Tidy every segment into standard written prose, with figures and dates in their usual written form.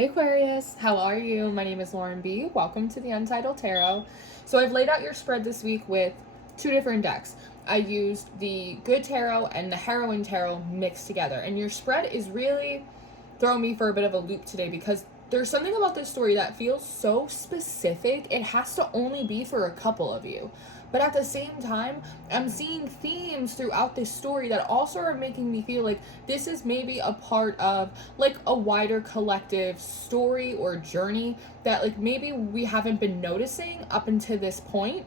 Hey Aquarius, how are you? My name is Lauren B. Welcome to the Untitled Tarot. So I've laid out your spread this week with two different decks. I used the Good Tarot and the Heroine Tarot mixed together. And your spread is really throwing me for a bit of a loop today because there's something about this story that feels so specific. It has to only be for a couple of you. But at the same time, I'm seeing themes throughout this story that also are making me feel like this is maybe a part of like a wider collective story or journey that like maybe we haven't been noticing up until this point.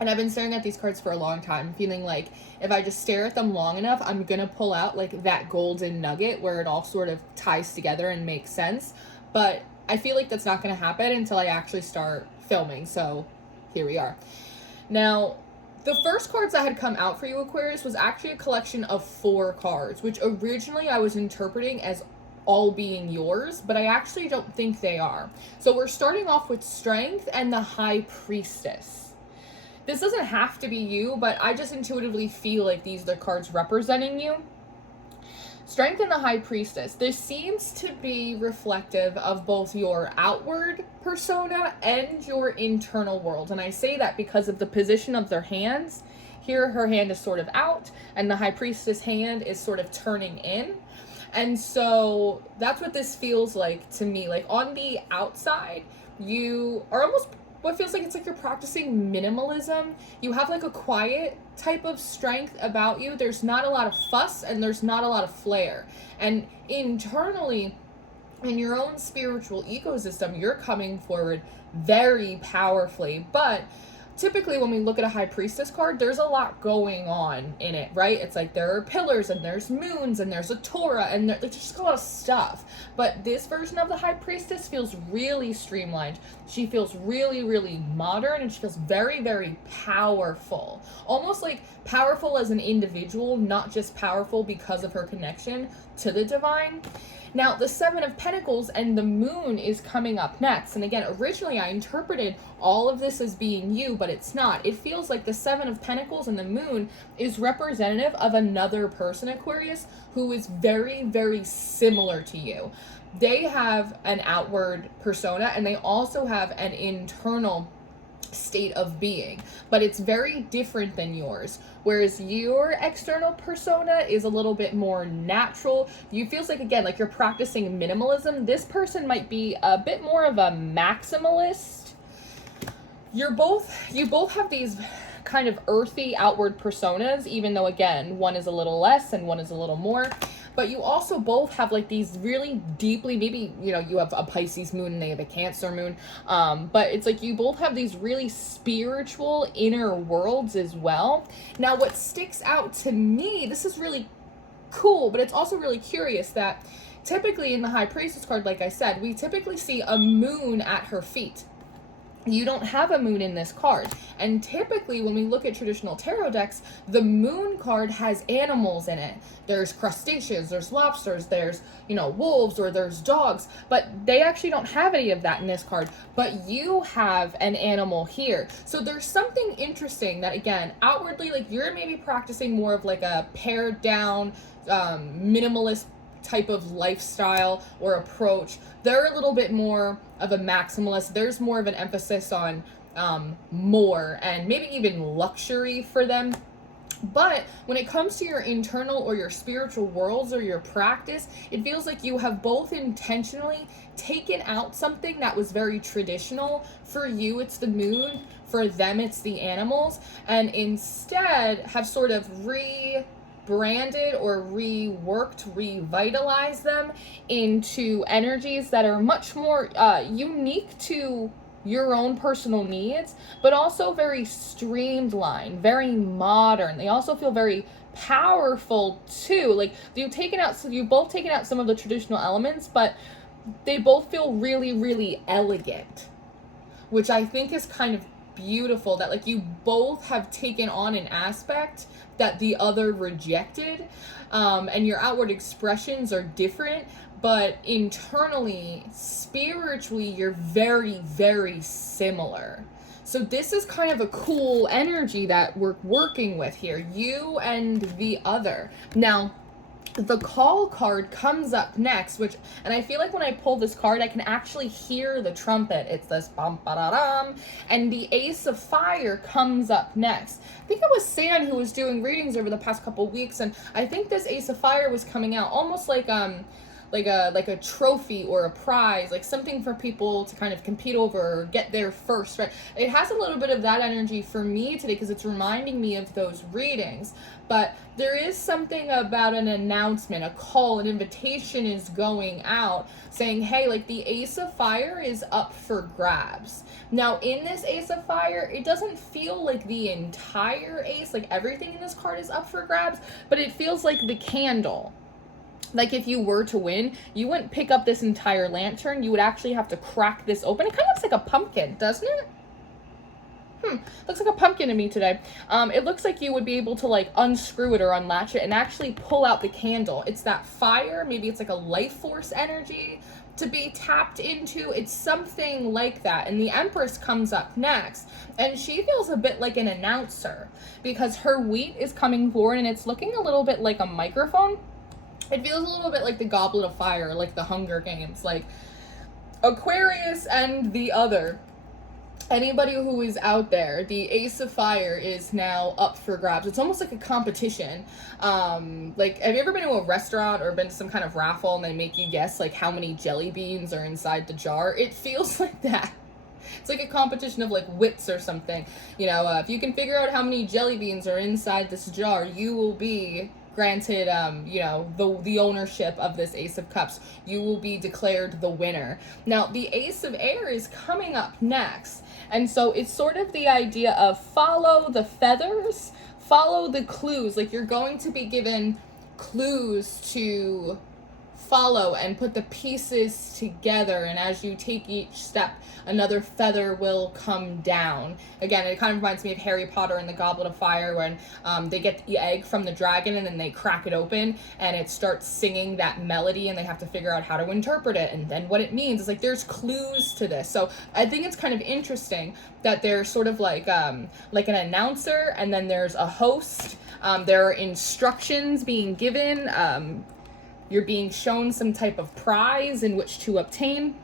And I've been staring at these cards for a long time, feeling like if I just stare at them long enough, I'm gonna pull out like that golden nugget where it all sort of ties together and makes sense. But I feel like that's not gonna happen until I actually start filming. So here we are. Now, the first cards that had come out for you, Aquarius, was actually a collection of 4 cards, which originally I was interpreting as all being yours, but I actually don't think they are. So we're starting off with Strength and the High Priestess. This doesn't have to be you, but I just intuitively feel like these are the cards representing you. Strength and the High Priestess. This seems to be reflective of both your outward persona and your internal world. And I say that because of the position of their hands. Here, her hand is sort of out, and the High Priestess hand is sort of turning in. And so that's what this feels like to me. Like on the outside, you are almost what feels like it's like you're practicing minimalism. You have like a quiet type of strength about you. There's not a lot of fuss and there's not a lot of flair. And internally, in your own spiritual ecosystem, you're coming forward very powerfully. But typically when we look at a High Priestess card, there's a lot going on in it, right? It's like there are pillars and there's moons and there's a Torah and there's just a lot of stuff. But this version of the High Priestess feels really streamlined. She feels really, really modern, and she feels very, very powerful. Almost like powerful as an individual, not just powerful because of her connection to the divine. Now, the 7 of Pentacles and the Moon is coming up next. And again, originally I interpreted all of this as being you, but it's not. It feels like the 7 of Pentacles and the Moon is representative of another person, Aquarius, who is very, very similar to you. They have an outward persona and they also have an internal state of being, but it's very different than yours. Whereas your external persona is a little bit more natural. You feels like, again, like you're practicing minimalism. This person might be a bit more of a maximalist. You both have these kind of earthy outward personas, even though again, one is a little less and one is a little more. But you also both have like these really deeply, maybe, you know, you have a Pisces moon and they have a Cancer moon. But it's like you both have these really spiritual inner worlds as well. Now, what sticks out to me, this is really cool, but it's also really curious that typically in the High Priestess card, like I said, we typically see a moon at her feet. You don't have a moon in this card. And typically when we look at traditional tarot decks, the moon card has animals in it. There's crustaceans, there's lobsters, there's, you know, wolves, or there's dogs, but they actually don't have any of that in this card. But you have an animal here. So there's something interesting that, again, outwardly, like you're maybe practicing more of like a pared down, minimalist type of lifestyle or approach. They're a little bit more of a maximalist. There's more of an emphasis on more and maybe even luxury for them. But when it comes to your internal or your spiritual worlds or your practice, it feels like you have both intentionally taken out something that was very traditional. For you, it's the moon. For them, it's the animals. And instead have sort of branded or reworked, revitalized them into energies that are much more unique to your own personal needs, but also very streamlined, very modern. They also feel very powerful too. Like you've both taken out some of the traditional elements, but they both feel really, really elegant, which I think is kind of beautiful, that like you both have taken on an aspect that the other rejected, and your outward expressions are different, but internally, spiritually, you're very, very similar. So this is kind of a cool energy that we're working with here, you and the other. Now, the call card comes up next, and I feel like when I pull this card, I can actually hear the trumpet. It's this bum ba da dum, and the Ace of Fire comes up next. I think it was San who was doing readings over the past couple weeks, and I think this Ace of Fire was coming out almost like a trophy or a prize, like something for people to kind of compete over or get there first, right? It has a little bit of that energy for me today because it's reminding me of those readings. But there is something about an announcement, a call, an invitation is going out saying, hey, like the Ace of Fire is up for grabs. Now, in this Ace of Fire, it doesn't feel like the entire ace, like everything in this card is up for grabs, but it feels like the candle. Like if you were to win, you wouldn't pick up this entire lantern. You would actually have to crack this open. It kind of looks like a pumpkin, doesn't it? Looks like a pumpkin to me today. It looks like you would be able to like unscrew it or unlatch it and actually pull out the candle. It's that fire. Maybe it's like a life force energy to be tapped into. It's something like that. And the Empress comes up next, and she feels a bit like an announcer because her wheat is coming forward and it's looking a little bit like a microphone. It feels a little bit like the Goblet of Fire, like the Hunger Games, like Aquarius and the other. Anybody who is out there, the Ace of Fire is now up for grabs. It's almost like a competition. Like, have you ever been to a restaurant or been to some kind of raffle and they make you guess, like, how many jelly beans are inside the jar? It feels like that. It's like a competition of, like, wits or something. You know, if you can figure out how many jelly beans are inside this jar, you will be granted, you know, the ownership of this Ace of Cups. You will be declared the winner. Now, the Ace of Air is coming up next. And so it's sort of the idea of follow the feathers, follow the clues. Like you're going to be given clues to follow and put the pieces together, and as you take each step, another feather will come down. Again, it kind of reminds me of Harry Potter and the Goblet of Fire when they get the egg from the dragon and then they crack it open and it starts singing that melody and they have to figure out how to interpret it and then what it means. It's like there's clues to this. So I think it's kind of interesting that there's sort of like an announcer and then there's a host. There are instructions being given. You're being shown some type of prize in which to obtain.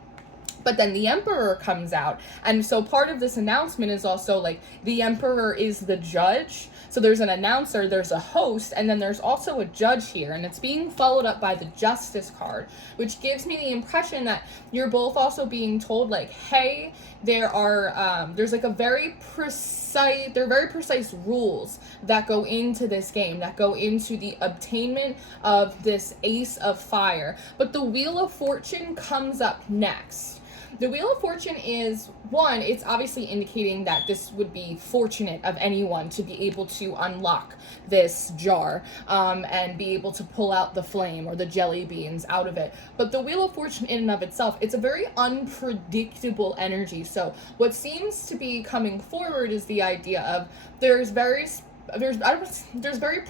But then the Emperor comes out. And so part of this announcement is also like the Emperor is the judge. So there's an announcer, there's a host, and then there's also a judge here. And it's being followed up by the Justice card, which gives me the impression that you're both also being told like, hey, there's like very precise rules that go into this game, that go into the obtainment of this Ace of Fire. But the Wheel of Fortune comes up next. The Wheel of Fortune is, one, it's obviously indicating that this would be fortunate of anyone to be able to unlock this jar and be able to pull out the flame or the jelly beans out of it. But the Wheel of Fortune in and of itself, it's a very unpredictable energy. So what seems to be coming forward is the idea of there's very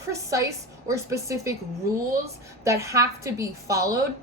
precise or specific rules that have to be followed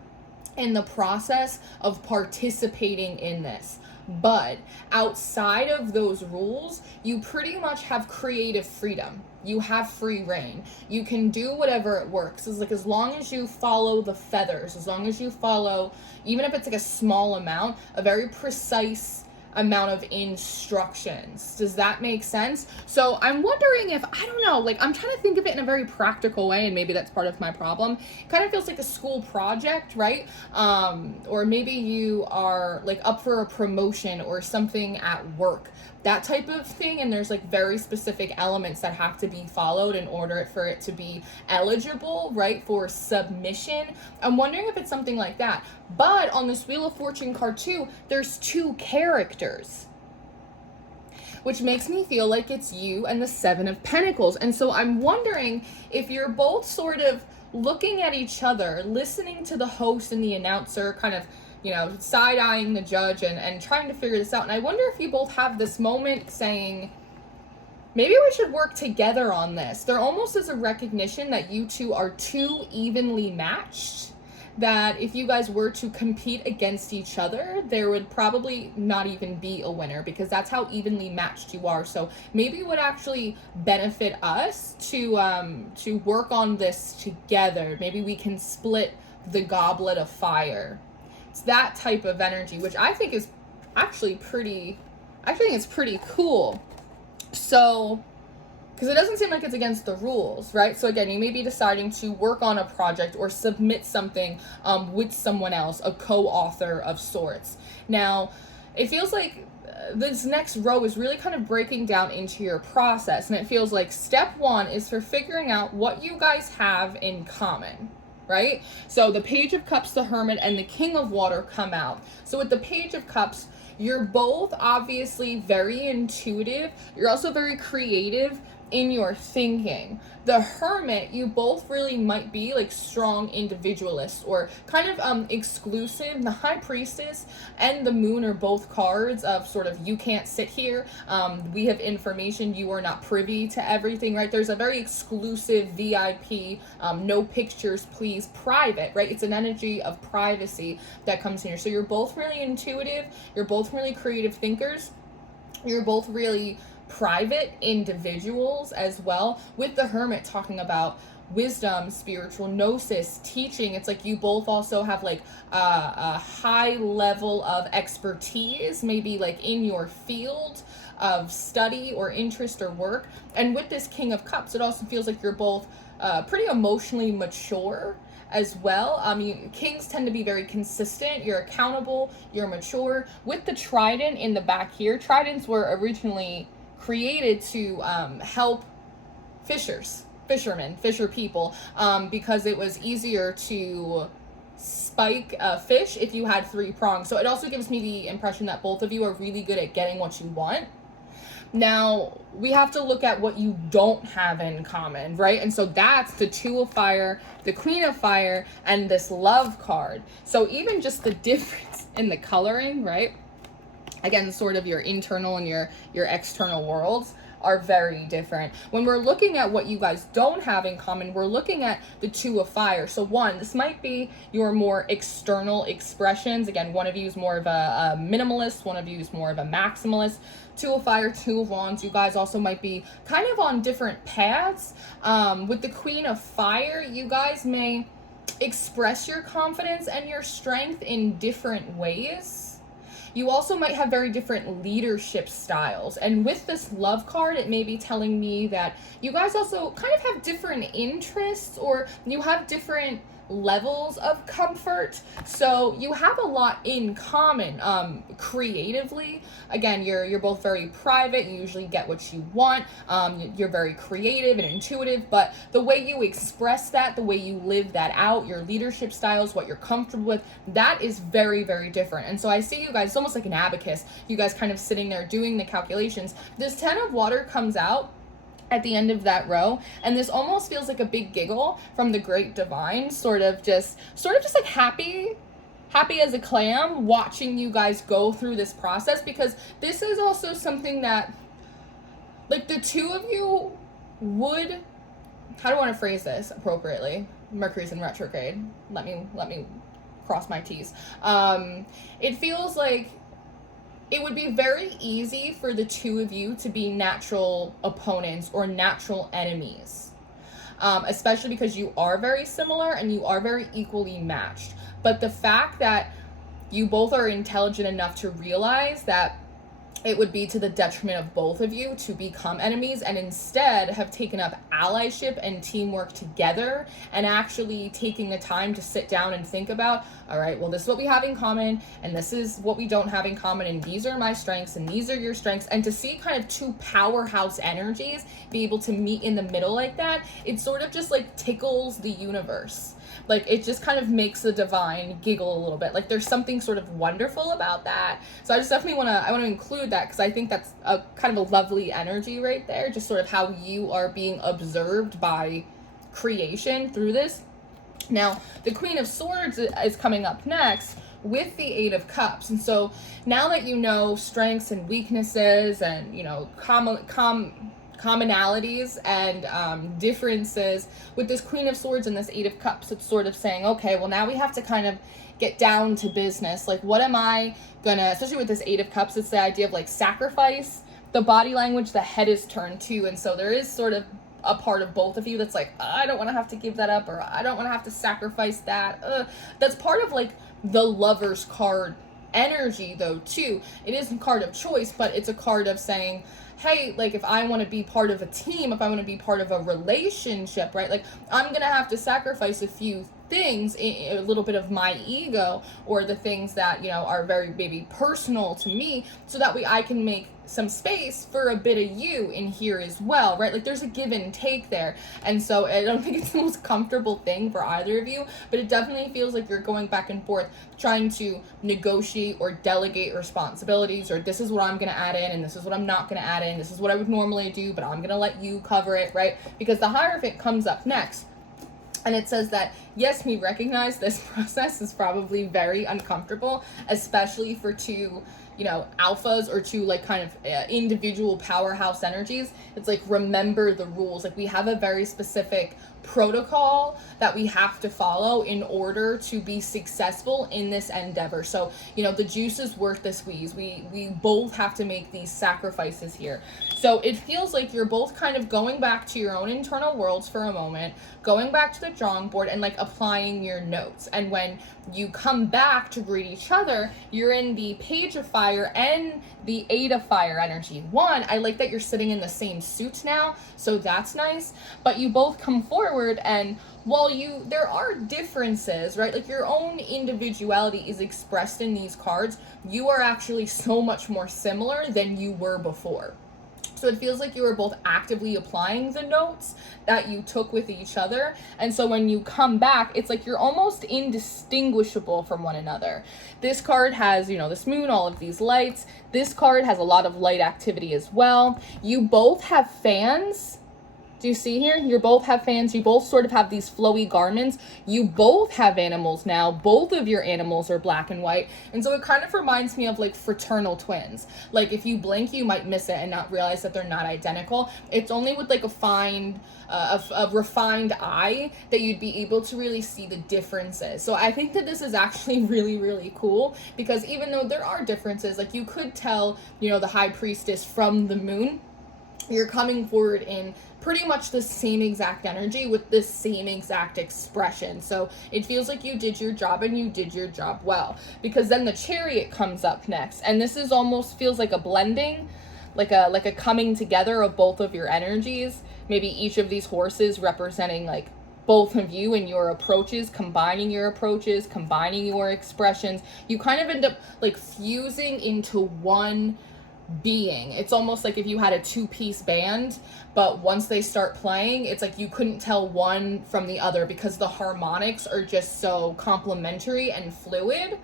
in the process of participating in this. But outside of those rules, you pretty much have creative freedom. You have free reign. You can do whatever it works. It's like as long as you follow the feathers, as long as you follow, even if it's like a small amount, a very precise amount of instructions. Does that make sense? So I'm wondering if, I don't know, like I'm trying to think of it in a very practical way, and maybe that's part of my problem. It kind of feels like a school project, right? Or maybe you are like up for a promotion or something at work, that type of thing, and there's like very specific elements that have to be followed in order for it to be eligible, right, for submission. I'm wondering if it's something like that. But on this Wheel of Fortune card too, there's two characters, which makes me feel like it's you and the Seven of Pentacles. And so I'm wondering if you're both sort of looking at each other, listening to the host and the announcer, kind of, you know, side-eyeing the judge and trying to figure this out. And I wonder if you both have this moment saying, maybe we should work together on this. There almost is a recognition that you two are too evenly matched, that if you guys were to compete against each other, there would probably not even be a winner, because that's how evenly matched you are. So maybe it would actually benefit us to work on this together. Maybe we can split the goblet of fire. It's that type of energy, which I think is actually I think it's pretty cool. So, because it doesn't seem like it's against the rules, right? So again, you may be deciding to work on a project or submit something with someone else, a co-author of sorts. Now, it feels like this next row is really kind of breaking down into your process, and it feels like step 1 is for figuring out what you guys have in common. Right? So the Page of Cups, the Hermit, and the King of Water come out. So with the Page of Cups, you're both obviously very intuitive. You're also very creative in your thinking. The Hermit, you both really might be like strong individualists or kind of exclusive. The High Priestess and the Moon are both cards of sort of, you can't sit here, we have information, you are not privy to everything, right? There's a very exclusive VIP, no pictures please, private, right? It's an energy of privacy that comes in here. So you're both really intuitive, you're both really creative thinkers, you're both really private individuals as well, with the Hermit talking about wisdom, spiritual gnosis, teaching. It's like you both also have like a high level of expertise, maybe like in your field of study or interest or work. And with this King of Cups, it also feels like you're both pretty emotionally mature as well. Kings tend to be very consistent. You're accountable, you're mature. With the trident in the back here, tridents were originally created to help fisher people, because it was easier to spike a fish if you had 3 prongs. So it also gives me the impression that both of you are really good at getting what you want. Now, we have to look at what you don't have in common, right? And so that's the Two of Fire, the Queen of Fire, and this Love card. So even just the difference in the coloring, right? Again, sort of your internal and your external worlds are very different. When we're looking at what you guys don't have in common, we're looking at the Two of Fire. So one, this might be your more external expressions. Again, one of you is more of a minimalist, one of you is more of a maximalist. Two of Fire, Two of Wands, you guys also might be kind of on different paths. With the Queen of Fire, you guys may express your confidence and your strength in different ways. You also might have very different leadership styles. And with this Love card, it may be telling me that you guys also kind of have different interests, or you have different levels of comfort. So you have a lot in common creatively. Again, you're both very private, you usually get what you want, you're very creative and intuitive, but the way you express that, the way you live that out, your leadership styles, what you're comfortable with, that is very, very different. And so I see you guys, it's almost like an abacus, you guys kind of sitting there doing the calculations. This Ten of Water comes out at the end of that row, and this almost feels like a big giggle from the Great Divine, sort of just like happy as a clam watching you guys go through this process, because this is also something that, like, the two of you would, how do I want to phrase this appropriately? Mercury's in retrograde. Let me cross my T's. It feels like it would be very easy for the two of you to be natural opponents or natural enemies, especially because you are very similar and you are very equally matched. But the fact that you both are intelligent enough to realize that it would be to the detriment of both of you to become enemies, and instead have taken up allyship and teamwork together, and actually taking the time to sit down and think about, all right, well, this is what we have in common, and this is what we don't have in common, and these are my strengths, and these are your strengths. And to see kind of two powerhouse energies be able to meet in the middle like that, it sort of just like tickles the universe. Like, it just kind of makes the divine giggle a little bit. Like, there's something sort of wonderful about that. So I just definitely want to include that, because I think that's a kind of a lovely energy right there. Just sort of how you are being observed by creation through this. Now, the Queen of Swords is coming up next with the Eight of Cups. And so now that you know strengths and weaknesses and, you know, commonalities and differences with this Queen of Swords and this Eight of Cups. It's sort of saying, okay, well, now we have to kind of get down to business. Like, what am I gonna, especially with this Eight of Cups, it's the idea of like sacrifice, the body language, the head is turned to. And so there is sort of a part of both of you that's like, I don't want to have to give that up, or I don't want to have to sacrifice that. That's part of like the Lover's card energy though too. It is a card of choice, but it's a card of saying, hey, like, if I want to be part of a team, if I want to be part of a relationship, right, like, I'm gonna have to sacrifice a few things, a little bit of my ego, or the things that, you know, are very maybe personal to me, so that way I can make some space for a bit of you in here as well, right? Like, there's a give and take there. And so I don't think it's the most comfortable thing for either of you, but it definitely feels like you're going back and forth trying to negotiate or delegate responsibilities, or this is what I'm going to add in and this is what I'm not going to add in. This is what I would normally do, but I'm going to let you cover it, right? Because the Hierophant comes up next. And it says that, yes, we recognize this process is probably very uncomfortable, especially for two, you know, alphas, or two like kind of individual powerhouse energies. It's like, remember the rules. Like, we have a very specific protocol that we have to follow in order to be successful in this endeavor. So, you know, the juice is worth the squeeze. We both have to make these sacrifices here. So it feels like you're both kind of going back to your own internal worlds for a moment, going back to the drawing board and like applying your notes. And when you come back to greet each other, you're in the Page of Fire and the Eight of Fire energy. One, I like that you're sitting in the same suit now, so that's nice. But you both come forward, and while there are differences, right? Like, your own individuality is expressed in these cards, you are actually so much more similar than you were before. So it feels like you were both actively applying the notes that you took with each other. And so when you come back, it's like you're almost indistinguishable from one another. This card has, you know, this moon, all of these lights. This card has a lot of light activity as well. You both have fans. Do you see here? You both have fans. You both sort of have these flowy garments. You both have animals now. Both of your animals are black and white. And so it kind of reminds me of like fraternal twins. Like, if you blink, you might miss it and not realize that they're not identical. It's only with like a refined eye that you'd be able to really see the differences. So I think that this is actually really, really cool, because even though there are differences, like, you could tell, you know, the High Priestess from the moon, you're coming forward in pretty much the same exact energy with the same exact expression. So it feels like you did your job, and you did your job well, because then the Chariot comes up next, and this is almost feels like a blending, like a coming together of both of your energies. Maybe each of these horses representing like both of you and your approaches, combining your expressions. You kind of end up like fusing into one being. It's almost like if you had a two-piece band, but once they start playing, it's like you couldn't tell one from the other, because the harmonics are just so complementary and fluid.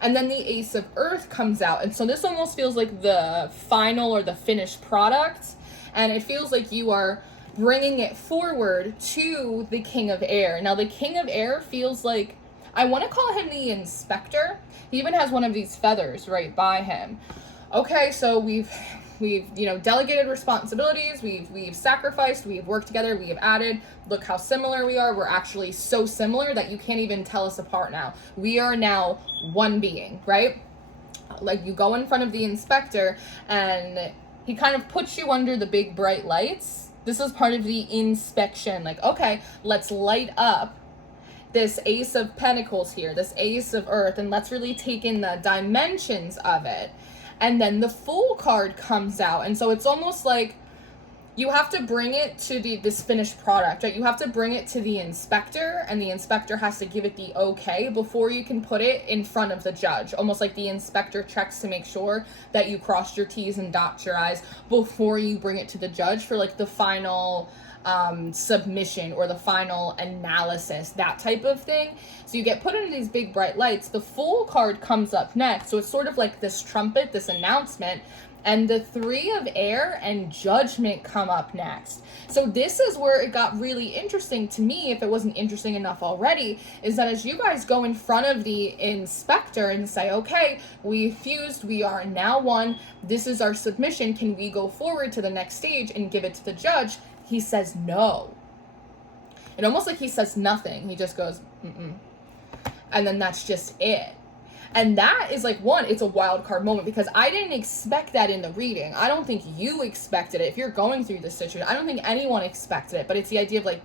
And then the Ace of Earth comes out, and so this almost feels like the final or the finished product, and it feels like you are bringing it forward to the King of Air. Now, the King of Air feels like, I want to call him the Inspector. He even has one of these feathers right by him. Okay, so we've you know, delegated responsibilities, we've sacrificed, we've worked together, we have added. Look how similar we are. We're actually so similar that you can't even tell us apart now. We are now one being, right? Like, you go in front of the Inspector, and he kind of puts you under the big bright lights. This is part of the inspection. Like, okay, let's light up this Ace of Pentacles here, this Ace of Earth, and let's really take in the dimensions of it. And then the Fool card comes out. And so it's almost like you have to bring it to this finished product, right? You have to bring it to the Inspector, and the Inspector has to give it the okay before you can put it in front of the judge. Almost like the Inspector checks to make sure that you crossed your T's and dot your I's before you bring it to the judge for like the final submission or the final analysis, that type of thing. So you get put into these big bright lights. The Fool card comes up next. So it's sort of like this trumpet, this announcement. And the Three of Air and Judgment come up next. So this is where it got really interesting to me, if it wasn't interesting enough already, is that as you guys go in front of the inspector and say, okay, we fused, we are now one, this is our submission, can we go forward to the next stage and give it to the judge? He says no. And almost like he says nothing. He just goes, mm-mm. And then that's just it. And that is like, one, it's a wild card moment because I didn't expect that in the reading. I don't think you expected it. If you're going through this situation, I don't think anyone expected it. But it's the idea of like,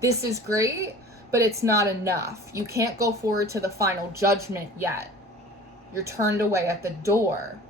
this is great, but it's not enough. You can't go forward to the final judgment yet. You're turned away at the door,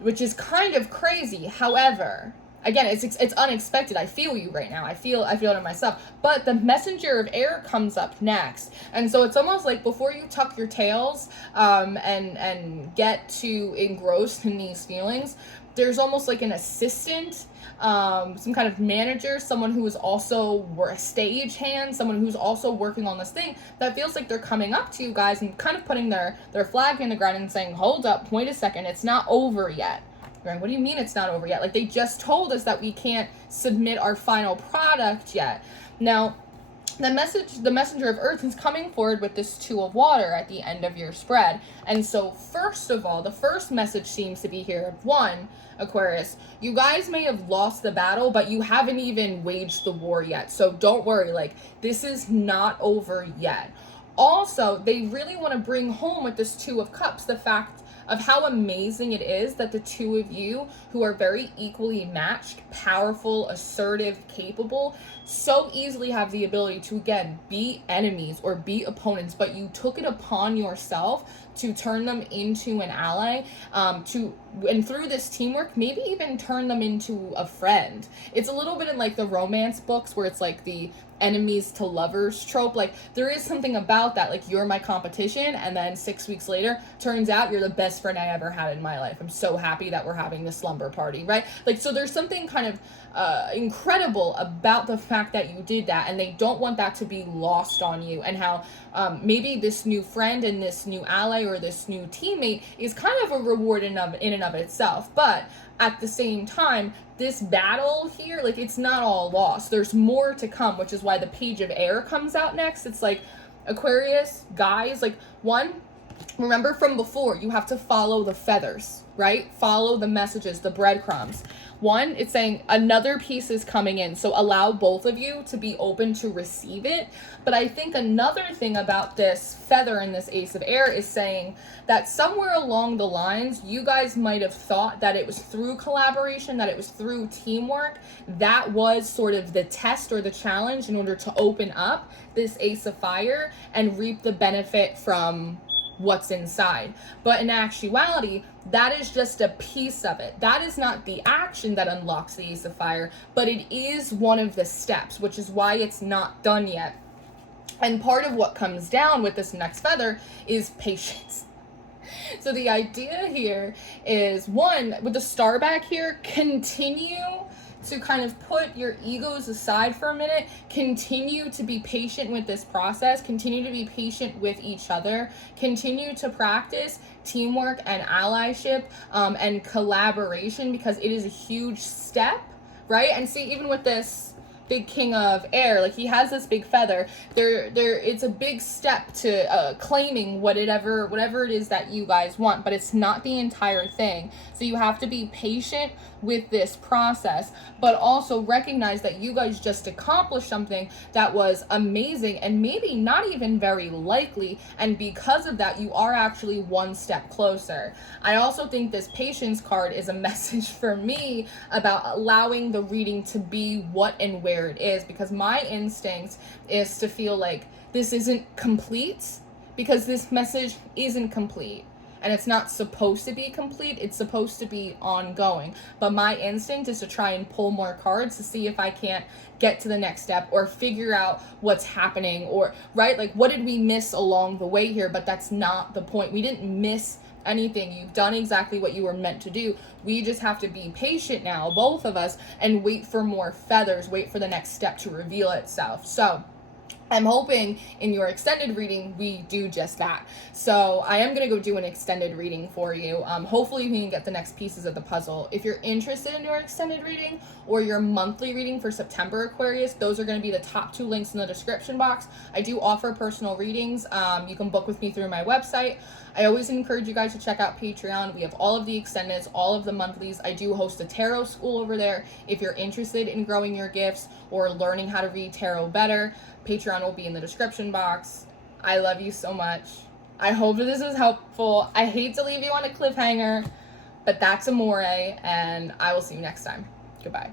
which is kind of crazy. However, again, it's unexpected. I feel you right now. I feel it in myself. But the Messenger of Air comes up next. And so it's almost like before you tuck your tails and get too engrossed in these feelings, there's almost like an assistant, some kind of manager, someone who is also a stagehand, someone who's also working on this thing that feels like they're coming up to you guys and kind of putting their flag in the ground and saying, hold up, wait a second, it's not over yet. What do you mean it's not over yet? Like, they just told us that we can't submit our final product yet. Now, the Messenger of Earth is coming forward with this Two of Water at the end of your spread. And so, first of all, the first message seems to be here. One, Aquarius, you guys may have lost the battle, but you haven't even waged the war yet. So don't worry, like, this is not over yet. Also, they really want to bring home with this Two of Cups the fact of how amazing it is that the two of you, who are very equally matched, powerful, assertive, capable, so easily have the ability to, again, be enemies or be opponents, but you took it upon yourself to turn them into an ally, and through this teamwork, maybe even turn them into a friend. It's a little bit in like the romance books where it's like the enemies to lovers trope. Like, there is something about that, like, you're my competition, and then 6 weeks later turns out you're the best friend I ever had in my life. I'm so happy that we're having this slumber party, right? Like, so there's something kind of incredible about the fact that you did that, and they don't want that to be lost on you, and how maybe this new friend and this new ally or this new teammate is kind of a reward in and of itself. But at the same time, this battle here, like, it's not all lost. There's more to come, which is why the Page of Air comes out next. It's like, Aquarius, guys, like, one, remember from before, you have to follow the feathers, right? Follow the messages, the breadcrumbs. One, it's saying another piece is coming in, so allow both of you to be open to receive it. But I think another thing about this feather and this Ace of Air is saying that somewhere along the lines, you guys might have thought that it was through collaboration, that it was through teamwork. That was sort of the test or the challenge in order to open up this Ace of Fire and reap the benefit from what's inside. But in actuality, that is just a piece of it. That is not the action that unlocks the Ace of Fire, but it is one of the steps, which is why it's not done yet. And part of what comes down with this next feather is patience. So the idea here is, one, with the star back here, continue to kind of put your egos aside for a minute, continue to be patient with this process, continue to be patient with each other, continue to practice teamwork and allyship and collaboration, because it is a huge step, right? And see, even with this big King of Air, like, he has this big feather, it's a big step to claiming whatever it is that you guys want, but it's not the entire thing. So you have to be patient with this process, but also recognize that you guys just accomplished something that was amazing and maybe not even very likely, and because of that, you are actually one step closer. I also think this patience card is a message for me about allowing the reading to be what and where it is, because my instinct is to feel like this isn't complete, because this message isn't complete. And it's not supposed to be complete, it's supposed to be ongoing. But my instinct is to try and pull more cards to see if I can't get to the next step or figure out what's happening, or, right, like, what did we miss along the way here? But that's not the point. We didn't miss anything. You've done exactly what you were meant to do. We just have to be patient now, both of us, and wait for more feathers, wait for the next step to reveal itself. So I'm hoping in your extended reading we do just that. So I am going to go do an extended reading for you. Hopefully we can get the next pieces of the puzzle. If you're interested in your extended reading or your monthly reading for September, Aquarius, those are going to be the top 2 links in the description box. I do offer personal readings. You can book with me through my website. I always encourage you guys to check out Patreon. We have all of the extendeds, all of the monthlies. I do host a tarot school over there. If you're interested in growing your gifts or learning how to read tarot better, Patreon will be in the description box. I love you so much. I hope this is helpful. I hate to leave you on a cliffhanger, but that's amore, and I will see you next time. Goodbye.